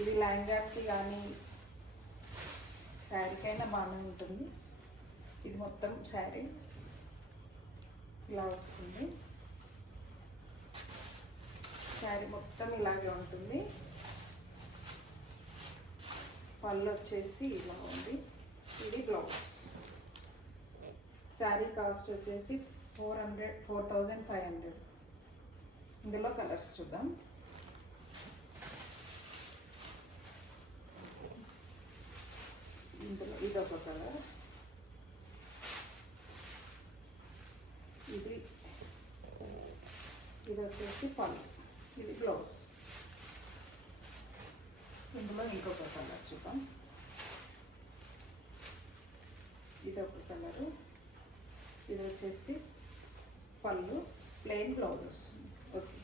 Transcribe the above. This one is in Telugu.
ఇది లెహంగాస్కి కానీ శారీకైనా బాగానే ఉంటుంది. ఇది మొత్తం శారీ ఇలా వస్తుంది. శారీ మొత్తం ఇలాగే ఉంటుంది. పళ్ళు వచ్చేసి ఇలా ఉంది. ఇది బ్లౌజ్. శారీ కాస్ట్ వచ్చేసి 4,500. ఇందులో కలర్స్ చూద్దాం. ఇందులో ఇదొక కలర్, ఇది వచ్చేసి పళ్ళు, ఇది బ్లౌజ్. ఇందులో ఇంకొక కలర్ చూద్దాం. ఇది ఒక కలరు, ఇది వచ్చేసి పళ్ళు, ప్లెయిన్ బ్లౌజ్ వస్తుంది. ఓకే.